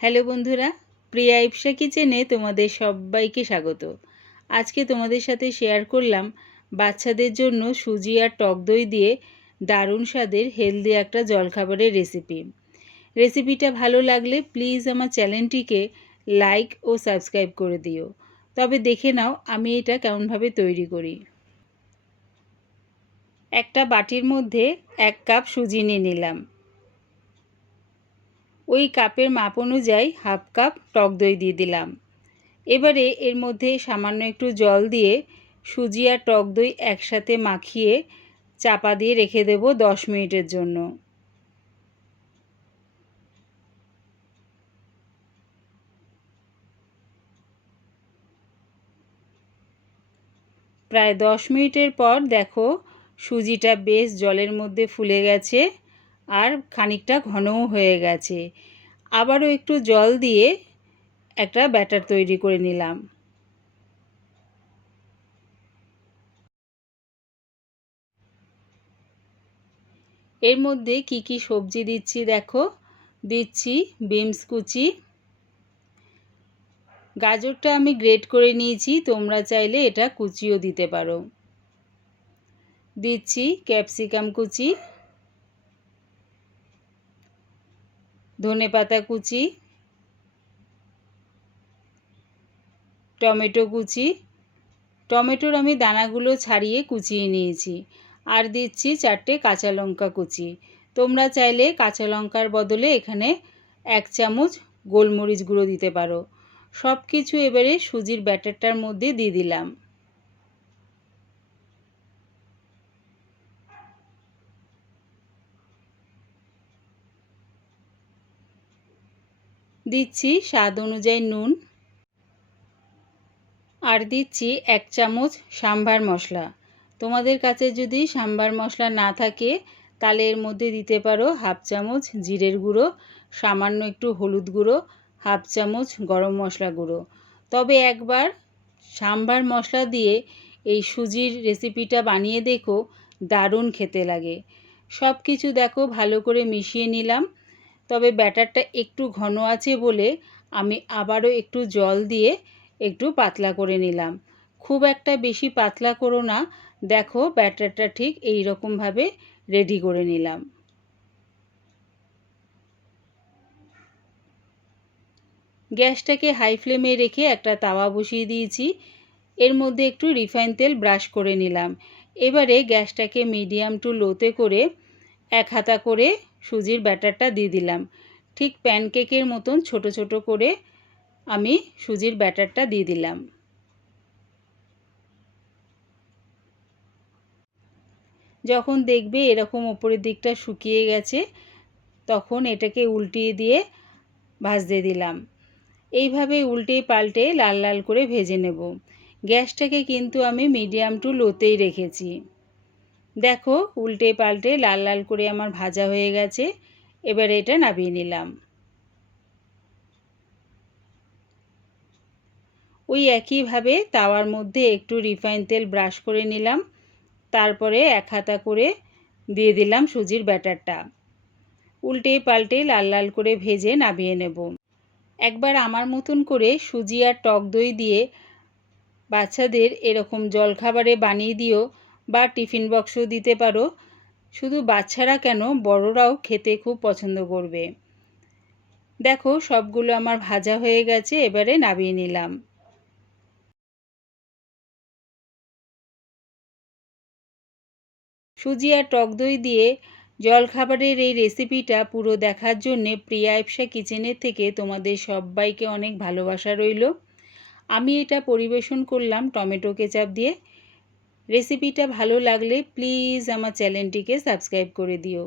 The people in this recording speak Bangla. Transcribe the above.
হ্যালো বন্ধুরা, প্রিয়া ইপসা কিচেনে তোমাদের সবাইকে স্বাগত। আজকে তোমাদের সাথে শেয়ার করলাম বাচ্চাদের জন্য সুজি আর টক দই দিয়ে দারুণ স্বাদের হেলদি একটা জলখাবারের রেসিপিটা ভালো লাগলে প্লিজ আমার চ্যানেলটিকে লাইক ও সাবস্ক্রাইব করে দিও। তবে দেখে নাও আমি এটা কেমনভাবে তৈরি করি। একটা বাটির মধ্যে 1 কাপ সুজি নিয়ে নিলাম। ওই কাপের মাপ অনুযায়ী 1/2 কাপ টক দই দিয়ে দিলাম। এবারে এর মধ্যে সামান্য একটু জল দিয়ে সুজি আর টক দই একসাথে মাখিয়ে চাপা দিয়ে রেখে দেব 10 মিনিটের জন্য। প্রায় 10 মিনিটের পর দেখো সুজিটা বেশ জলের মধ্যে ফুলে গেছে আর খানিকটা ঘনও হয়ে গেছে। আবারও একটু জল দিয়ে একটা ব্যাটার তৈরি করে নিলাম। এর মধ্যে কি কি সবজি দিচ্ছি দেখো, দিচ্ছি বিনস কুচি, গাজরটা আমি গ্রেট করে নিয়েছি, তোমরা চাইলে এটা কুচিও দিতে পারো। দিচ্ছি ক্যাপসিকাম কুচি, ধনেপাতা কুচি, টমেটো কুচি, টমেটোর আমি দানাগুলো ছাড়িয়ে কুচিয়ে নিয়েছি, আর দিচ্ছি 4টে কাঁচা লঙ্কা কুচি। তোমরা চাইলে কাঁচা লঙ্কার বদলে এখানে 1 চামচ গোলমরিচ গুঁড়ো দিতে পারো। সব কিছু এবারে সুজির ব্যাটারটার মধ্যে দিয়ে দিলাম। দিচ্ছি স্বাদ অনুযায়ী নুন, আর দিচ্ছি 1 চামচ সাম্বার মশলা। তোমাদের কাছে যদি সাম্বার মশলা না থাকে তাহলে এর মধ্যে দিতে পারো 1/2 চামচ জিরের গুঁড়ো, সামান্য একটু হলুদ গুঁড়ো, 1/2 চামচ গরম মশলা গুঁড়ো। তবে একবার সাম্বার মশলা দিয়ে এই সুজির রেসিপিটা বানিয়ে দেখো, দারুণ খেতে লাগে। সব কিছু দেখো ভালো করে মিশিয়ে নিলাম। তবে ব্যাটারটা একটু ঘন আছে বলে আমি আবারও একটু জল দিয়ে একটু পাতলা করে নিলাম। খুব একটা বেশি পাতলা করো না, দেখো ব্যাটারটা ঠিক এই রকমভাবে রেডি করে নিলাম। গ্যাসটাকে হাই ফ্লেমে রেখে একটা তাওয়া বসিয়ে দিয়েছি, এর মধ্যে একটু রিফাইন তেল ব্রাশ করে নিলাম। এবারে গ্যাসটাকে মিডিয়াম টু লোতে করে 1 হাতা করে সুজির ব্যাটারটা দিয়ে দিলাম। ঠিক প্যানকেকের মতন ছোট ছোট করে আমি সুজির ব্যাটারটা দিয়ে দিলাম। যখন দেখবে এরকম ওপরের দিকটা শুকিয়ে গেছে তখন এটাকে উল্টিয়ে দিয়ে ভাজতে দিলাম। এইভাবে উল্টে পাল্টে লাল লাল করে ভেজে নেব। গ্যাসটাকে কিন্তু আমি মিডিয়াম টু লোতেই রেখেছি। দেখো উল্টে পাল্টে লাল লাল করে আমার ভাজা হয়ে গেছে। এবার এটা নামিয়ে নিলাম। ওই একইভাবে তাওয়ার মধ্যে একটু রিফাইন তেল ব্রাশ করে নিলাম, তারপরে 1 হাতা করে দিয়ে দিলাম সুজির ব্যাটারটা। উল্টে পাল্টে লাল লাল করে ভেজে নামিয়ে নেব। একবার আমার মতন করে সুজি আর টক দই দিয়ে বাচ্চাদের এরকম জলখাবারে বানিয়ে দিও, বা টিফিন বক্সও দিতে পারো। শুধু বাচ্চারা কেন, বড়রাও খেতে খুব পছন্দ করবে। দেখো সবগুলো আমার ভাজা হয়ে গেছে, এবারে নামিয়ে নিলাম। সুজি আর টক দই দিয়ে জলখাবারের এই রেসিপিটা পুরো দেখার জন্যে প্রিয়া ইপসা কিচেনের থেকে তোমাদের সবাইকে অনেক ভালোবাসা রইল। আমি এটা পরিবেশন করলাম টমেটো কেচাপ দিয়ে। রেসিপিটা ভালো লাগলে প্লিজ আমার চ্যানেলটিকে সাবস্ক্রাইব করে দিও।